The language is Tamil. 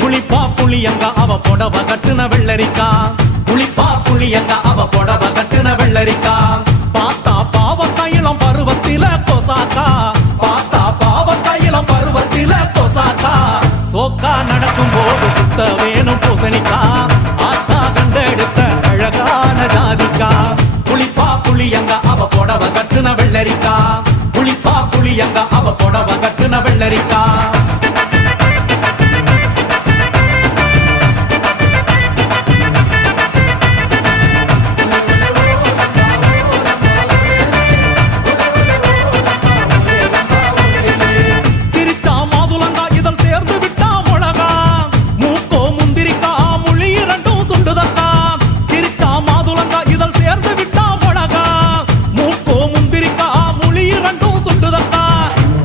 புளிப்பா புளியங்க அவ புடவ கட்டுன வெள்ளரிக்கா, புளிப்பா புளியங்க அவ புடவ கட்டுன வெள்ளரிக்கா. பார்த்தா பாவக்காயிலம் பருவத்தில கொசாக்கா, பார்த்தா பாவக்காயிலம் பருவத்தில கொசாக்கா. சோக்கா நடக்கும் போது சுத்த வேணும் பூசணிக்கா, ஆத்தா கண்டெடுத்த அழகான ஜாதிக்கா. புளிப்பா புளியங்க அவ புடவ கட்டுன வெள்ளரிக்கா, புளிப்பா புளியங்க